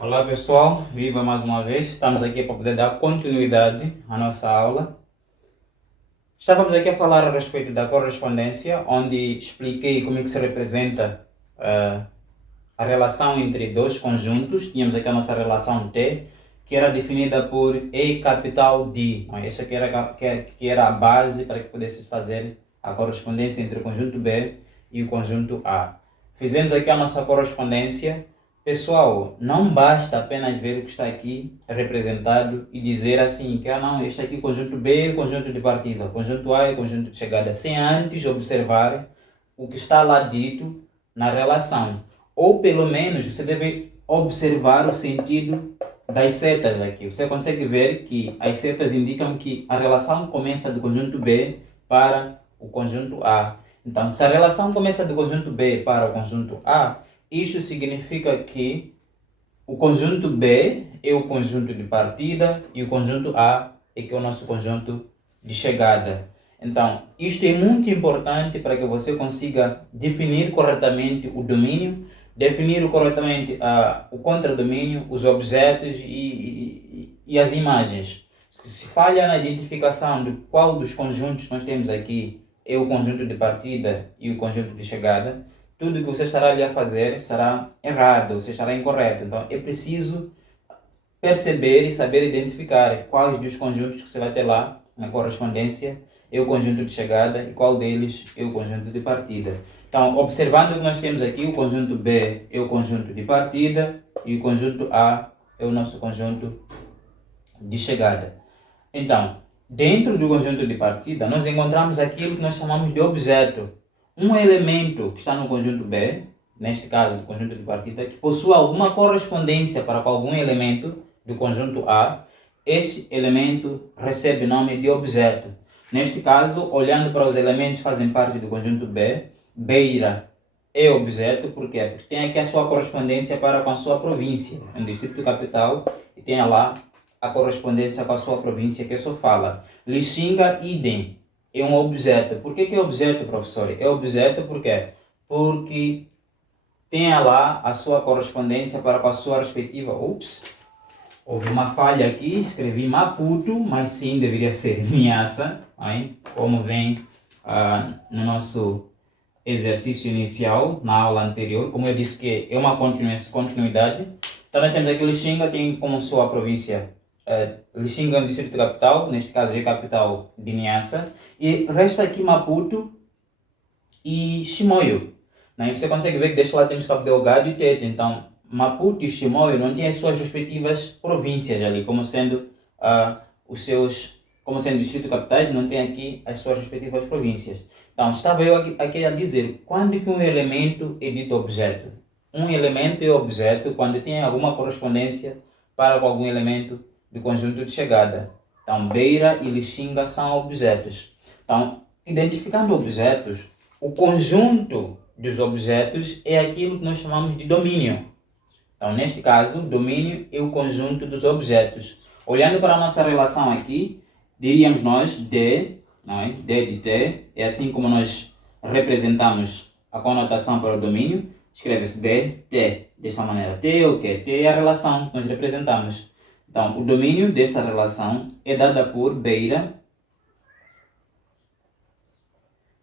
Olá pessoal, viva mais uma vez. Estamos aqui para poder dar continuidade à nossa aula. Estávamos aqui a falar a respeito da correspondência, onde expliquei como é que se representa a relação entre dois conjuntos. Tínhamos aqui a nossa relação T, que era definida por E capital D. Essa que era a base para que pudesse fazer a correspondência entre o conjunto B e o conjunto A. Fizemos aqui a nossa correspondência. Pessoal, não basta apenas ver o que está aqui representado e dizer assim que não, este aqui é o conjunto B é o conjunto de partida, o conjunto A é o conjunto de chegada, sem antes observar o que está lá dito na relação. Ou pelo menos você deve observar o sentido das setas aqui. Você consegue ver que as setas indicam que a relação começa do conjunto B para o conjunto A. Então, se a relação começa do conjunto B para o conjunto A, isto significa que o conjunto B é o conjunto de partida e o conjunto A é que é o nosso conjunto de chegada. Então, isto é muito importante para que você consiga definir corretamente o domínio, definir corretamente o contradomínio, os objetos e as imagens. Se falha na identificação de qual dos conjuntos nós temos aqui é o conjunto de partida e o conjunto de chegada, tudo que você estará ali a fazer será errado, você estará incorreto. Então é preciso perceber e saber identificar quais dos conjuntos que você vai ter lá na correspondência é o conjunto de chegada e qual deles é o conjunto de partida. Então, observando que nós temos aqui, o conjunto B é o conjunto de partida e o conjunto A é o nosso conjunto de chegada. Então, dentro do conjunto de partida, nós encontramos aquilo que nós chamamos de objeto. Um elemento que está no conjunto B, neste caso do conjunto de partida, que possui alguma correspondência para algum elemento do conjunto A, este elemento recebe o nome de objeto. Neste caso, olhando para os elementos que fazem parte do conjunto B, beira é objeto, por quê? Porque tem aqui a sua correspondência para com a sua província, um distrito capital, e tem lá a correspondência com a sua província que só fala. Lixinga, idem, é um objeto. Por que é objeto, professor? É objeto por quê? Porque tem lá a sua correspondência para com a sua respectiva... Houve uma falha aqui, escrevi Maputo, mas sim, deveria ser Niassa, como vem no nosso exercício inicial, na aula anterior. Como eu disse que é uma continuidade. Então nós temos aqui Lixinga, tem como sua província Lixinga é um distrito capital, neste caso é a capital de Niassa, e resta aqui Maputo e Chimoio. Você consegue ver que deste lado temos Cabo Delgado e Tete, então Maputo e Chimoio não têm as suas respectivas províncias ali, como sendo como sendo distrito capitais, não tem aqui as suas respectivas províncias. Então, estava eu aqui a dizer, quando que um elemento é dito objeto? Um elemento é objeto quando tem alguma correspondência para algum elemento do conjunto de chegada. Então, beira e lixinga são objetos. Então, identificando objetos, o conjunto dos objetos é aquilo que nós chamamos de domínio. Então, neste caso, domínio é o conjunto dos objetos. Olhando para a nossa relação aqui, diríamos nós D, D de T, é assim como nós representamos a conotação para o domínio, escreve-se D, T, desta maneira. T é o quê? T é a relação que nós representamos. Então, o domínio desta relação é dada por beira,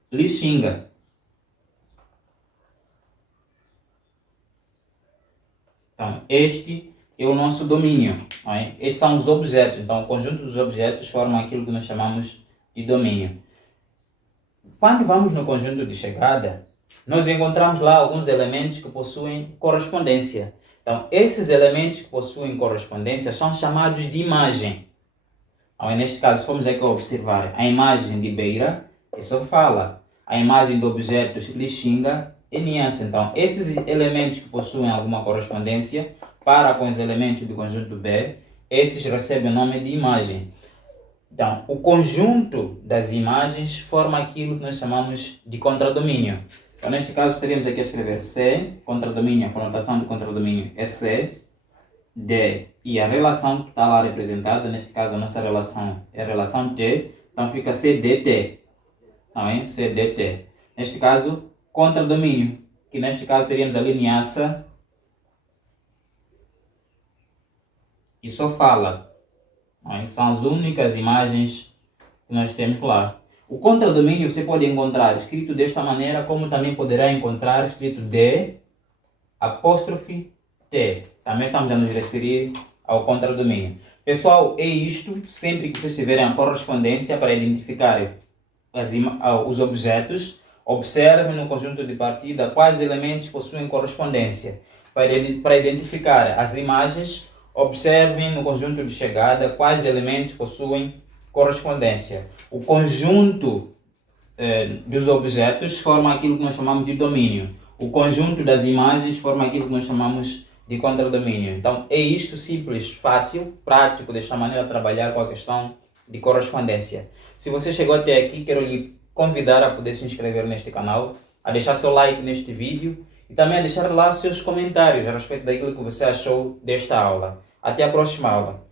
lixinga. Então, este é o nosso domínio. Estes são os objetos. Então, o conjunto dos objetos forma aquilo que nós chamamos de domínio. Quando vamos no conjunto de chegada, nós encontramos lá alguns elementos que possuem correspondência. Então, esses elementos que possuem correspondência são chamados de imagem. Então, neste caso, se formos aqui observar a imagem de beira, que só fala. A imagem do objeto lixinga é Niassa. Então, esses elementos que possuem alguma correspondência para com os elementos do conjunto B, esses recebem o nome de imagem. Então, o conjunto das imagens forma aquilo que nós chamamos de contradomínio. Então, neste caso, teríamos aqui a escrever C, contradomínio, a conotação do contradomínio é C, D, e a relação que está lá representada, neste caso, a nossa relação é a relação T, então fica CDT. CDT. Neste caso, contradomínio, que neste caso teríamos ali Niassa e só fala. São as únicas imagens que nós temos lá. O contradomínio você pode encontrar escrito desta maneira, como também poderá encontrar escrito D''T. Também estamos a nos referir ao contradomínio. Pessoal, é isto. Sempre que vocês tiverem a correspondência para identificar os objetos, observem no conjunto de partida quais elementos possuem correspondência. Para identificar as imagens, observem no conjunto de chegada quais elementos possuem correspondência. O conjunto dos objetos forma aquilo que nós chamamos de domínio. O conjunto das imagens forma aquilo que nós chamamos de contradomínio. Então é isto, simples, fácil, prático, desta maneira trabalhar com a questão de correspondência. Se você chegou até aqui, quero lhe convidar a poder se inscrever neste canal, a deixar seu like neste vídeo e também a deixar lá seus comentários a respeito daquilo que você achou desta aula. Até a próxima aula.